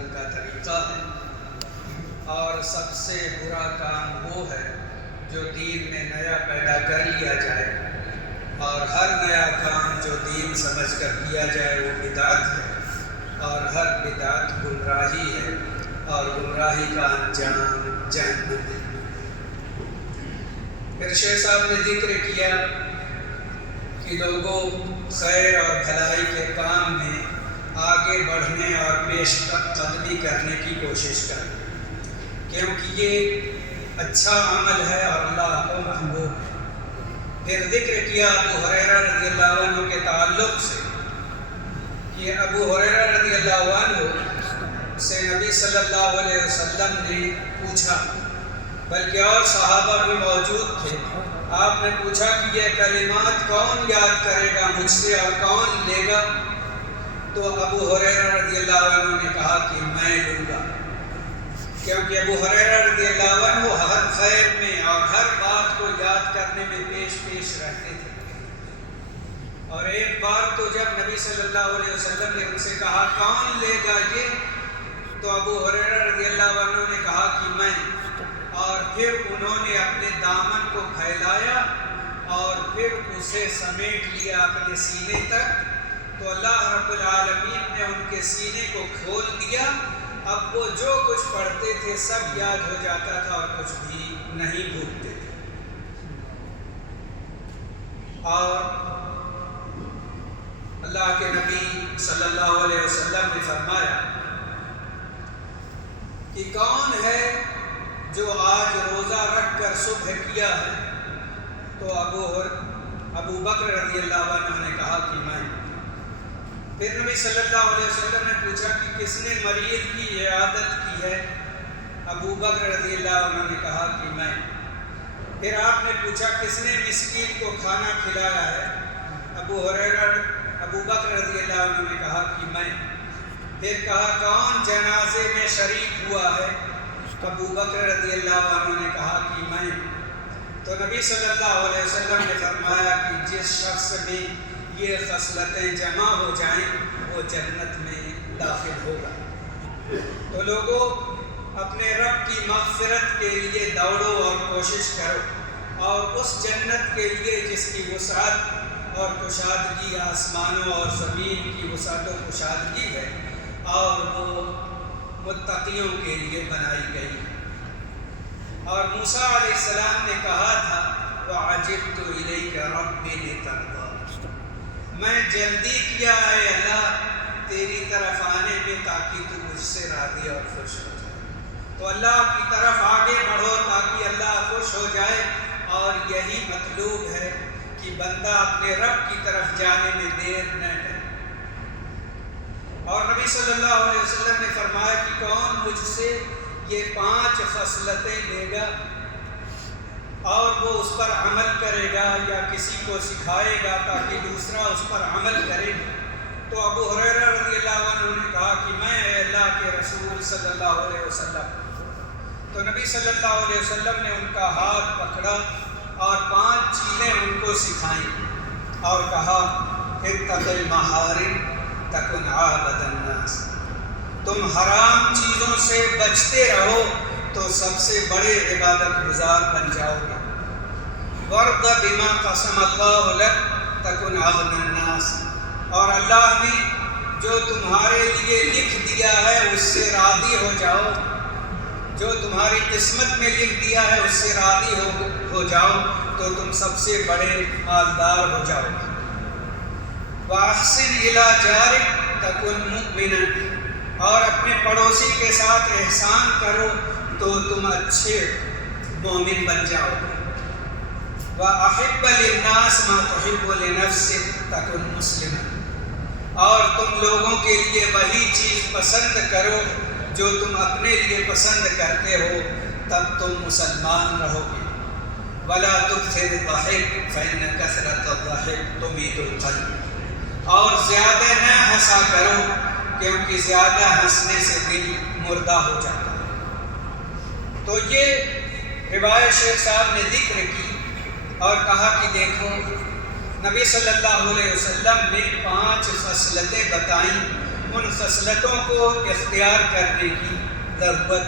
وسلم کا طریقہ ہے، اور سب سے برا کام وہ ہے جو دین میں نیا پیدا کر لیا جائے، اور ہر نیا کام جو دین سمجھ کر کیا جائے وہ بدعت ہے، اور ہر بدعت گمراہی ہے، اور گمراہی کا انجام جہنم ہے۔ پھر شیخ صاحب نے ذکر کیا کہ لوگوں خیر اور بھلائی کے کام میں آگے بڑھنے اور پیش قدمی کرنے کی کوشش کریں، کیونکہ یہ اچھا عمل ہے اور اللہ کو محبوب ہے۔ پھر ذکر کیا ابو ہریرہ رضی اللہ عنہ کے تعلق سے کہ ابو ہریرہ رضی اللہ عنہ سے نبی صلی اللہ علیہ وسلم نے پوچھا، بلکہ اور صحابہ بھی موجود تھے، آپ نے پوچھا کہ یہ کلمات کون یاد کرے گا مجھ سے اور کون لے گا؟ تو ابو ہریرہ رضی اللہ عنہ نے کہا کہ میں لوں گا، کیونکہ ابو ہریرہ رضی اللہ عنہ ہر خیر میں اور ہر بات کو یاد کرنے میں پیش رہتے تھے۔ اور ایک بار تو جب نبی صلی اللہ علیہ وسلم نے ان سے کہا کون لے گا یہ، تو ابو ہریرہ رضی اللہ عنہ نے کہا کہ میں، اور پھر انہوں نے اپنے دامن کو پھیلایا اور پھر اسے سمیٹ لیا اپنے سینے تک، تو اللہ رب العالمین نے ان کے سینے کو کھول دیا۔ اب وہ جو کچھ پڑھتے تھے سب یاد ہو جاتا تھا اور کچھ بھی نہیں بھولتے تھے۔ اور اللہ کے نبی صلی اللہ علیہ وسلم نے فرمایا کہ کون ہے جو آج روزہ رکھ کر صبح کیا ہے؟ تو ابو بکر رضی اللہ عنہ نے کہا کہ میں۔ پھر نبی صلی اللہ علیہ وسلم نے پوچھا کہ کس نے مریض کی عیادت کی ہے؟ ابو بکر رضی اللہ عنہ نے کہا کہ میں۔ پھر آپ نے پوچھا کس نے مسکین کو کھانا کھلایا ہے؟ ابو بکر رضی اللہ عنہ نے کہا کہ میں۔ پھر کہا کون جنازے میں شریک ہوا ہے؟ ابو بکر رضی اللہ عنہ نے کہا کہ میں۔ تو نبی صلی اللہ علیہ وسلم نے فرمایا کہ جس شخص میں یہ خصلتیں جمع ہو جائیں وہ جنت میں داخل ہوگا۔ تو لوگوں اپنے رب کی مغفرت کے لیے دوڑو اور کوشش کرو، اور اس جنت کے لیے جس کی وسعت اور کشادگی آسمانوں اور زمین کی وسعت و کشادگی ہے، اور وہ متقیوں کے لیے بنائی گئی۔ اور موسیٰ علیہ السلام نے کہا تھا وَعَجِبْتُ إِلَيْكَ رَبِّ لِتَرْضَىٰ، میں جلدی کیا اے اللہ تیری طرف آنے میں تاکہ تو مجھ سے راضی اور خوش ہو جائے۔ تو اللہ کی طرف آگے بڑھو تاکہ اللہ خوش ہو جائے، اور یہی مطلوب ہے کہ بندہ اپنے رب کی طرف جانے میں دیر نہ کرے۔ اور نبی صلی اللہ علیہ وسلم نے فرمایا کہ کون مجھ سے یہ 5 خصلتیں لے گا اور وہ اس پر عمل کرے گا یا کسی کو سکھائے گا تاکہ دوسرا اس پر عمل کرے۔ تو ابو ہریرہ رضی اللہ عنہ نے کہا کہ میں اے اللہ کے رسول صلی اللہ علیہ وسلم۔ تو نبی صلی اللہ علیہ وسلم نے ان کا ہاتھ پکڑا اور 5 چیزیں ان کو سکھائیں اور کہا اتق المحارم تکن عابد الناس، تم حرام چیزوں سے بچتے رہو تو سب سے بڑے عبادت گزار بن جاؤ گے۔ وَارْضَ بِمَا قَسَمَ اللَّهُ لَكَ تَكُنْ أَغْنَى النَّاسِ، اور اللہ نے جو تمہارے لیے لکھ دیا ہے اس سے راضی ہو جاؤ، جو تمہاری قسمت میں لکھ دیا ہے اس سے راضی ہو جاؤ تو تم سب سے بڑے مالدار ہو جاؤ گے۔ وَأَحْسِنْ إِلَىٰ جَارِكَ تَكُنْ مُؤْمِنًا، اور اپنے پڑوسی کے ساتھ احسان کرو تو تم اچھے مومن بن جاؤ گے۔ وَأَحِبَّ لِلنَّاسِ مَا تُحِبُّ لِنَفْسِكَ تَكُنْ مُسْلِمًا، اور تم لوگوں کے لیے وہی چیز پسند کرو جو تم اپنے لیے پسند کرتے ہو، تب تم مسلمان رہو گے۔ وَلَا تُكْثِرِ الضَّحِكَ فَإِنَّ كَثْرَةَ الضَّحِكِ تُمِيتُ الْقَلْبَ، اور زیادہ نہ ہنسا کرو کیونکہ زیادہ ہنسنے سے دل مردہ ہو جاتا ہے۔ تو یہ روایت شیخ صاحب نے ذکر کی اور کہا کہ دیکھو نبی صلی اللہ علیہ وسلم نے 5 خصلتیں بتائیں ان خصلتوں کو اختیار کرنے کی ضرورت،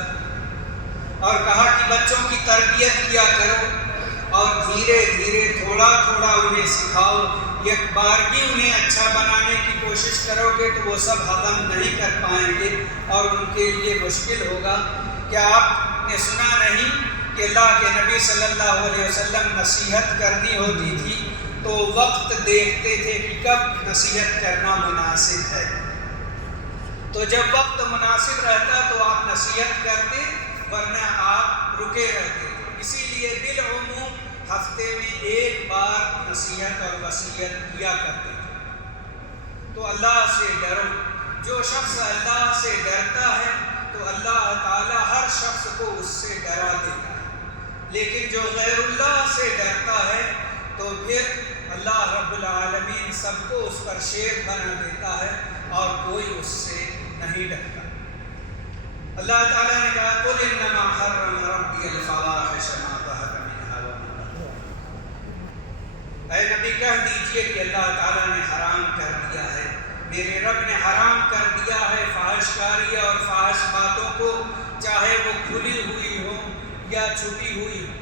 اور کہا کہ بچوں کی تربیت کیا کرو اور دھیرے دھیرے تھوڑا تھوڑا انہیں سکھاؤ، ایک بار بھی انہیں اچھا بنانے کی کوشش کرو گے تو وہ سب ہضم نہیں کر پائیں گے اور ان کے لیے مشکل ہوگا۔ کیا آپ نے سنا نہیں کہ اللہ کے نبی صلی اللہ علیہ وسلم نصیحت کرنی ہوتی تھی تو وقت دیکھتے تھے کہ کب نصیحت کرنا مناسب ہے، تو جب وقت مناسب رہتا تو آپ نصیحت کرتے، ورنہ آپ رکے رہتے تھے۔ اسی لیے بالعموم ہفتے میں ایک بار نصیحت اور وصیت کیا کرتے تھے۔ تو اللہ سے ڈرو، جو شخص اللہ سے ڈرتا ہے تو اللہ تعالیٰ ہر شخص کو اس سے ڈرا دیتا ہے، لیکن جو غیر اللہ سے ڈرتا ہے تو پھر اللہ رب العالمین سب کو اس پر شیر بنا دیتا ہے اور کوئی اس سے نہیں ڈرتا۔ اللہ تعالیٰ نے کہا قُلْ إِنَّمَا حَرَّمَ رَبِّيَ الْفَوَاحِشَ مَا ظَهَرَ مِنْهَا وَمَا بَطَنَ۔ اے نبی کہہ دیجئے کہ اللہ تعالیٰ نے حرام کر دیا ہے، میرے رب نے حرام کر دیا ہے فحش کاری اور فحش باتوں کو، چاہے وہ کھلی ہوئی ہو یا چھپی ہوئی ہو،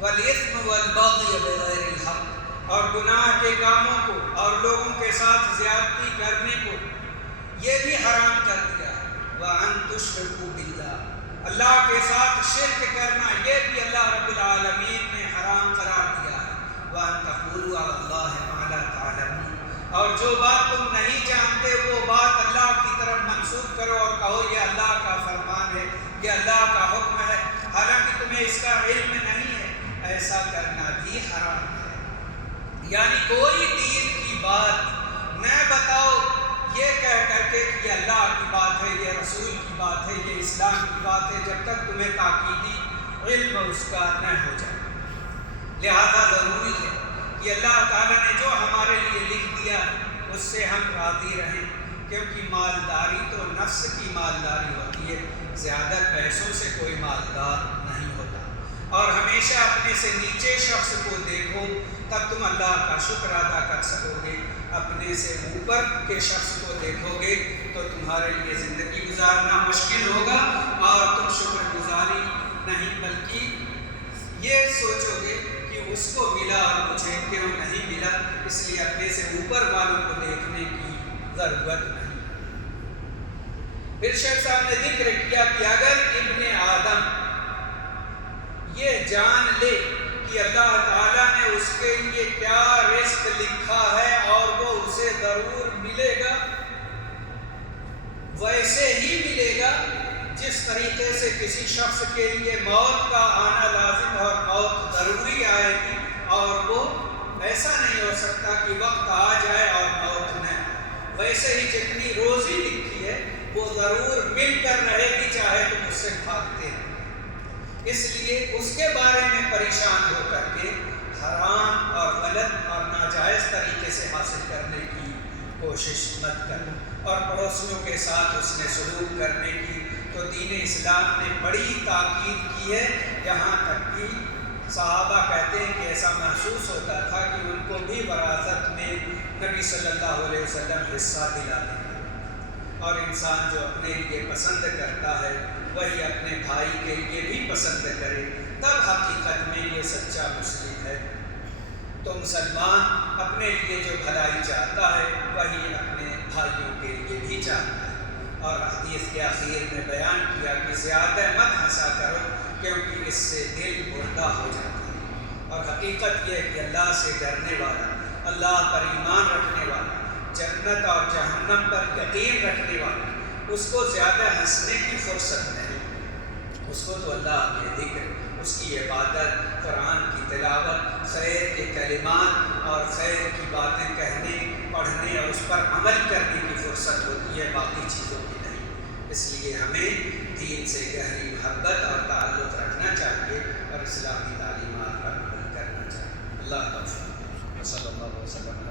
وَالْإِثْمُ وَالْبَغْيَ بِغَيْرِ الْحَقِّ، اور گناہ کے کاموں کو اور لوگوں کے ساتھ زیادتی کرنے کو، یہ بھی حرام کر دیا ہے۔ وَأَن تُشْرِكُوا بِاللَّهِ، اللہ کے ساتھ شرک کرنا یہ بھی اللہ رب العالمین نے حرام قرار دیا ہے۔ وَأَن تَقُولُوا عَلَى اللَّهِ مَا لَا تَعْلَمُونَ، اور جو بات تم نہیں جانتے وہ بات اللہ کی طرف منسوب کرو اور کہو یہ اللہ کا فرمان ہے، یہ اللہ کا حکم ہے، حالانکہ تمہیں اس کا علم نہیں ہے، ایسا کرنا بھی حرام ہے۔ یعنی کوئی دین کی بات نہ بتاؤ یہ کہہ کر کے کہ یہ اللہ کی بات ہے، یہ رسول کی بات ہے، یہ اسلام کی بات ہے، جب تک تمہیں تاکیدی علم اس کا نہ ہو جائے۔ لہذا ضروری ہے کہ اللہ تعالیٰ نے جو ہمارے لیے لکھ دیا اس سے ہم راضی رہیں، کیونکہ مالداری تو نفس کی مالداری ہوتی ہے، زیادہ پیسوں سے کوئی مالدار نہیں ہوتا، اور ہمیشہ اپنے سے نیچے شخص کو دیکھو تب تم اللہ کا شکر ادا کر سکو گے، اپنے سے اوپر کے شخص کو دیکھو گے تو تمہارے لیے زندگی گزارنا مشکل ہوگا اور تم شکر گزاری نہیں بلکہ یہ سوچو گے کہ اس کو ملا اور مجھے کیوں نہیں ملا، اس لیے اپنے سے اوپر والوں کو دیکھنے کی ضرورت نہیں۔ پھر شیخ صاحب نے ذکر کیا کہ اگر ابن آدم یہ جان لے کہ اللہ تعالیٰ نے اس کے لیے کیا رزق لکھا ہے اور وہ اسے ضرور ملے گا، ویسے ہی ملے گا جس طریقے سے کسی شخص کے لیے موت کا آنا لازم اور موت ضروری آئے گی، اور وہ ایسا نہیں ہو سکتا کہ وقت آ جائے اور موت نہ آئے، ویسے ہی جتنی روزی لکھی ہے وہ ضرور مل کر رہے گی چاہے تم اس سے بھاگتے ہیں۔ اس لیے اس کے بارے میں پریشان ہو کر کے حرام اور غلط اور ناجائز طریقے سے حاصل کرنے کی کوشش مت کرو، اور پڑوسیوں کے ساتھ اس نے سلوک کرنے کی تو دین اسلام نے بڑی تاکید کی ہے، یہاں تک کہ صحابہ کہتے ہیں کہ ایسا محسوس ہوتا تھا کہ ان کو بھی وراثت میں نبی صلی اللہ علیہ وسلم حصہ دلاتے ہیں، اور انسان جو اپنے لیے پسند کرتا ہے وہی اپنے بھائی کے لیے بھی پسند کرے، تب حقیقت میں یہ سچا مسلم ہے۔ تو مسلمان اپنے لیے جو بھلائی چاہتا ہے وہی اپنے بھائیوں کے لیے بھی چاہتا ہے، اور حدیث کے آخر میں بیان کیا کہ زیادہ مت ہنسا کرو کیونکہ اس سے دل مردہ ہو جاتا ہے، اور حقیقت یہ ہے کہ اللہ سے ڈرنے والا، اللہ پر ایمان رکھنے والا، جنت اور جہنم پر یقین رکھنے والا، اس کو زیادہ ہنسنے کی فرصت نہیں، اس کو تو اللہ کے ذکر، اس کی عبادت، قرآن کی تلاوت، خیر کے کلمات اور خیر کی باتیں کہنے، پڑھنے اور اس پر عمل کرنے کی فرصت ہوتی ہے، باقی چیزوں کی نہیں۔ اس لیے ہمیں دین سے گہری محبت اور تعلق رکھنا چاہیے اور اسلامی تعلیمات پر عمل کرنا چاہیے۔ اللہ کا شکر، صلی اللہ علیہ وسلم۔